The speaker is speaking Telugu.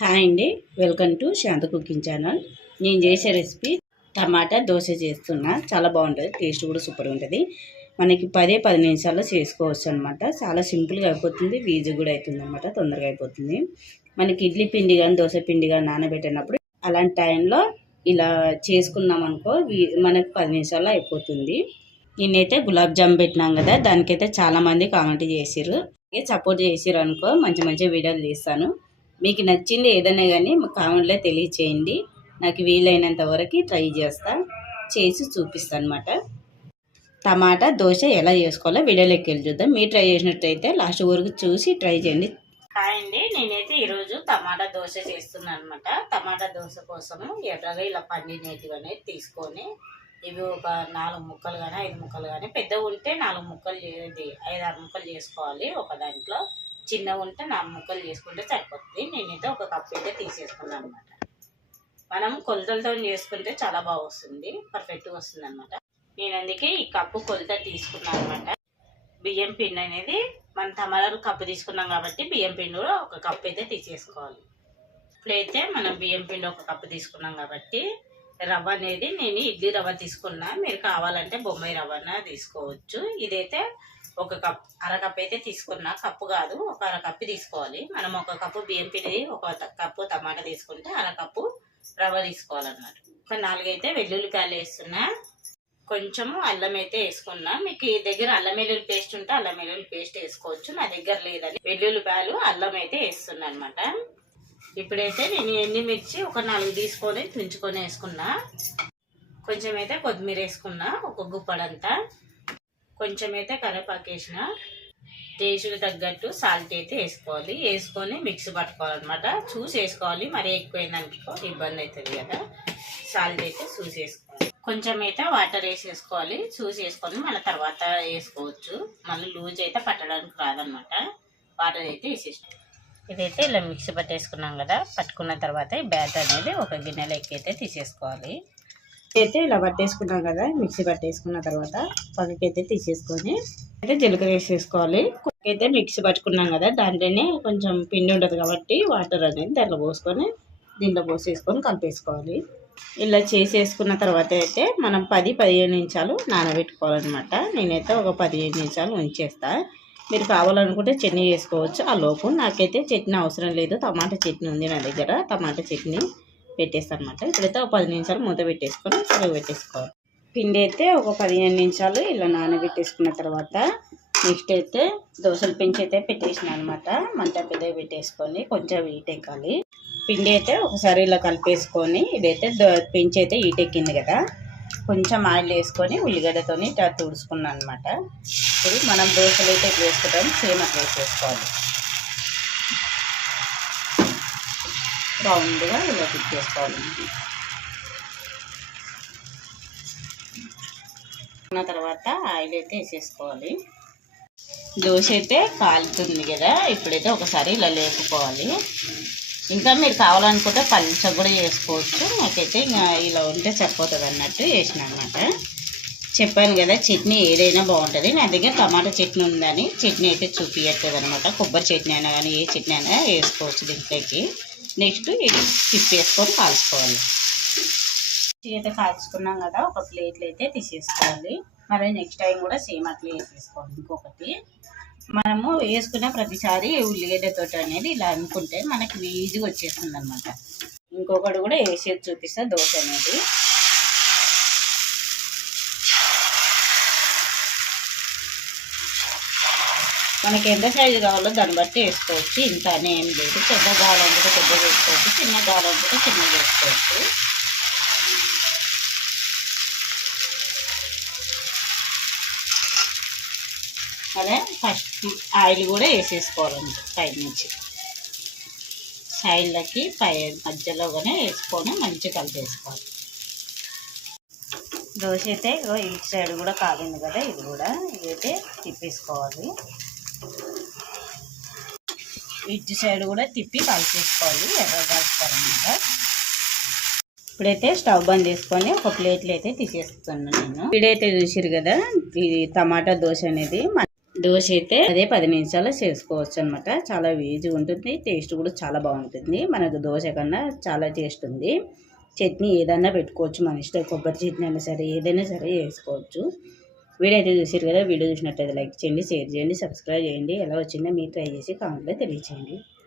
హాయ్ అండి. Welcome to Shanta cooking channel. నేను చేసే రెసిపీ టమాటా దోశ చేస్తున్నా. చాలా బాగుంటుంది టేస్ట్ కూడా సూపర్ ఉంటుంది. మనకి పదే పది నిమిషాల్లో చేసుకోవచ్చు అనమాట చాలా సింపుల్గా అయిపోతుంది ఈజీ కూడా అవుతుంది అనమాట తొందరగా అయిపోతుంది. మనకి ఇడ్లీ పిండి కానీ దోశ పిండి కానీ నానబెట్టినప్పుడు అలాంటి టైంలో ఇలా చేసుకున్నాం అనుకో వీ- మనకి పది నిమిషాల్లో అయిపోతుంది. నేనైతే గులాబ్ జామ్ పెట్టినాం కదా దానికైతే చాలామంది కామెంట్ చేసిర్రు. సపోర్ట్ చేసిర్రు అనుకో మంచి మంచి వీడియోలు తీస్తాను. మీకు నచ్చింది ఏదైనా కానీ మా కామెంట్లో తెలియచేయండి. నాకు వీలైనంత వరకు ట్రై చేస్తా చేసి చూపిస్తాను అనమాట టమాటా దోశ ఎలా చేసుకోవాలో వీడియోలోకి వెళ్ళి చూద్దాం. మీరు ట్రై చేసినట్టయితే లాస్ట్ వరకు చూసి ట్రై చేయండి. హాయ్ అండి. నేనైతే ఈరోజు టమాటా దోశ చేస్తున్నాను అనమాట టమాటా దోశ కోసము ఎర్రగా ఇలా పండినేటివి అనేది తీసుకొని ఇవి ఒక నాలుగు ముక్కలు కానీ ఐదు ముక్కలు కానీ పెద్దగా ఉంటే నాలుగు ముక్కలు ఐదు ఆరు ముక్కలు చేసుకోవాలి ఒక దాంట్లో. చిన్నగా ఉంటే నాలుగు ముక్కలు చేసుకుంటే సరిపోతుంది. నేనైతే ఒక కప్ అయితే తీసేసుకున్నాను అనమాట మనం కొలతలతో చేసుకుంటే చాలా బాగా వస్తుంది. పర్ఫెక్ట్గా వస్తుంది అనమాట నేను అందుకే ఈ కప్పు కొలత తీసుకున్నాను అనమాట బియ్యం పిండి అనేది మన టమాటాలు కప్పు తీసుకున్నాం కాబట్టి బియ్యం పిండి కూడా ఒక కప్పు అయితే తీసేసుకోవాలి. ఇప్పుడైతే మనం బియ్యం పిండి ఒక కప్పు తీసుకున్నాం కాబట్టి రవ్వ అనేది నేను ఇడ్లీ రవ్వ తీసుకున్నా. మీరు కావాలంటే బొంబాయి రవ్వన తీసుకోవచ్చు. ఇదైతే ఒక కప్ అరకప్ అయితే తీసుకున్నా. కప్పు కాదు ఒక అర కప్పు తీసుకోవాలి. మనం ఒక కప్పు బియ్యం పిండి ఒక కప్పు టమాటా తీసుకుంటే అర కప్పు రవ్వ తీసుకోవాలన్నమాట. ఒక నాలుగైతే వెల్లుల్లిపాయలు వేస్తున్నా. కొంచెము అల్లం అయితే వేసుకున్నా. మీకు ఈ దగ్గర అల్లం వెల్లుల్లి పేస్ట్ ఉంటే అల్లం వెల్లుల్లి పేస్ట్ వేసుకోవచ్చు. నా దగ్గర లేదని వెల్లుల్లిపాయలు అల్లం అయితే వేస్తున్నా అనమాట ఇప్పుడైతే నేను ఎన్ని మిర్చి ఒక నాలుగు తీసుకొని తుంచుకొని వేసుకున్నా. కొంచెం అయితే కొత్తిమీర వేసుకున్నా ఒక గుప్పడంతా. కొంచెం అయితే కరివేపాకు వేసిన టేస్ట్కి తగ్గట్టు సాల్ట్ అయితే వేసుకోవాలి. వేసుకొని మిక్సీ పట్టుకోవాలన్నమాట. చూసి వేసుకోవాలి. మరీ ఎక్కువైందనుకో ఇబ్బంది అవుతుంది కదా. సాల్ట్ అయితే చూసి వేసుకోవాలి. కొంచెం అయితే వాటర్ వేసేసుకోవాలి. చూసి వేసుకొని మళ్ళీ తర్వాత వేసుకోవచ్చు. మళ్ళీ లూజ్ అయితే పట్టడానికి రాదనమాట వాటర్ అయితే వేసేసుకోవాలి ఇదైతే ఇలా మిక్సీ పట్టేసుకున్నాం కదా. పట్టుకున్న తర్వాత ఈ బ్యాటర్ అనేది ఒక గిన్నెలోకి అయితే తీసేసుకోవాలి. అయితే ఇలా పట్టేసుకున్నాం కదా మిక్సీ పట్టేసుకున్న తర్వాత పక్కకైతే తీసేసుకొని అయితే జీలకర్ర వేసేసుకోవాలి. అయితే మిక్సీ పట్టుకున్నాం కదా దాంట్లోనే కొంచెం పిండి ఉంటుంది కాబట్టి వాటర్ అనేది దాంట్లో పోసుకొని దీంట్లో పోసేసుకొని కలిపేసుకోవాలి. ఇలా చేసేసుకున్న తర్వాత అయితే మనం పది పదిహేను నిమిషాలు నానబెట్టుకోవాలన్నమాట. నేనైతే ఒక పదిహేను నిమిషాలు ఉంచేస్తా. మీరు కావాలనుకుంటే చట్నీ చేసుకోవచ్చు. ఆ లోపు నాకైతే చట్నీ అవసరం లేదు. టమాటా చట్నీ ఉంది నా దగ్గర. టమాటా చట్నీ పెట్టేస్తాను అనమాట ఇప్పుడైతే ఒక పది నిమిషాలు మూత పెట్టేసుకొని చదువు పెట్టేసుకోవాలి. పిండి అయితే ఒక పదిహేను నిమిషాలు ఇలా నానబెట్టేసుకున్న తర్వాత నెక్స్ట్ అయితే దోశల పెంచి అయితే పెట్టేసిన అనమాట. మంట పెద్ద పెట్టేసుకొని కొంచెం ఈటెక్కాలి పిండి అయితే ఒకసారి ఇలా కలిపేసుకొని ఇదైతే పెంచి అయితే ఈటెక్కింది కదా. కొంచెం ఆయిల్ వేసుకొని ఉల్లిగడ్డతోని ఇట్లా తుడుచుకున్నాను అనమాట. ఇప్పుడు మనం దోశలు అయితే ఇట్లా వేసుకుంటాం సేమ్ అట్లా వేసేసుకోవాలి. రౌండ్గా ఇలా తిప్పేసుకోవాలి ఉన్న తర్వాత ఆయిల్ అయితే వేసేసుకోవాలి. దోశ అయితే కాలుతుంది కదా ఇప్పుడైతే ఒకసారి ఇలా లేపుకోవాలి. ఇంకా మీరు కావాలనుకుంటే పలుచ కూడా చేసుకోవచ్చు నాకైతే ఇంకా ఇలా ఉంటే సరిపోతుంది అన్నట్టు వేసిన అనమాట చెప్పాను కదా చట్నీ ఏదైనా బాగుంటుంది. నా దగ్గర టమాటా చట్నీ ఉందని చట్నీ అయితే చూపించట్లేదు అనమాట కొబ్బరి చట్నీ అయినా కానీ ఏ చట్నీ అయినా వేసుకోవచ్చు దీంట్లోకి నెక్స్ట్ ఇది తిప్పేసుకొని కాల్చుకోవాలి. అయితే కాల్చుకున్నాం కదా ఒక ప్లేట్లో అయితే తీసేసుకోవాలి. మరి నెక్స్ట్ టైం కూడా సేమ్ అట్లా వేసేసుకోవాలి. ఇంకొకటి మనము వేసుకున్న ప్రతిసారి ఉల్లిగడ్డతో అనేది ఇలా అనుకుంటే మనకి ఈజీగా వచ్చేస్తుంది అనమాట ఇంకొకటి కూడా వేసేది చూపిస్తా దోశ అనేది. మనకి ఎంత సైజు కావాలో దాన్ని బట్టి వేసుకోవచ్చు. ఇంత అని ఏం లేదు. పెద్ద కావాలనుకుంటే పెద్ద వేసుకోవచ్చు చిన్న కావాలనుకుంటే చిన్న వేసుకోవచ్చు అదే ఫస్ట్ ఆయిల్ కూడా వేసేసుకోవాలండి పై నుంచి. సైడ్లకి పై మధ్యలోగానే వేసుకొని మంచిగా కలిపేసుకోవాలి. దోశ అయితే ఈ ఇటు సైడ్ కూడా కాలింది కదా ఇది కూడా ఇదైతే తిప్పేసుకోవాలి. ఇటు సైడ్ కూడా తిప్పి కలిపేసుకోవాలి ఎర్ర కలుపుకోవాలన్నమాట ఇప్పుడైతే స్టవ్ బంద్ చేసుకొని ఒక ప్లేట్లో అయితే తీసేస్తున్నాను నేను. ఇప్పుడైతే చూసిరు కదా ఇది టమాటా దోశ అనేది దోశ అయితే అదే పది నిమిషాలు చేసుకోవచ్చు అనమాట చాలా ఈజీ ఉంటుంది టేస్ట్ కూడా చాలా బాగుంటుంది. మనకు దోశ కన్నా చాలా టేస్ట్ ఉంది. చట్నీ ఏదైనా పెట్టుకోవచ్చు మన ఇష్టం కొబ్బరి చట్నీ అయినా సరే ఏదైనా సరే చేసుకోవచ్చు వీడియో అయితే చూసారు కదా వీడియో చూసినట్లయితే లైక్ చేయండి షేర్ చేయండి సబ్స్క్రైబ్ చేయండి. ఎలా వచ్చిందో మీరు ట్రై చేసి కామెంట్లో తెలియచేయండి.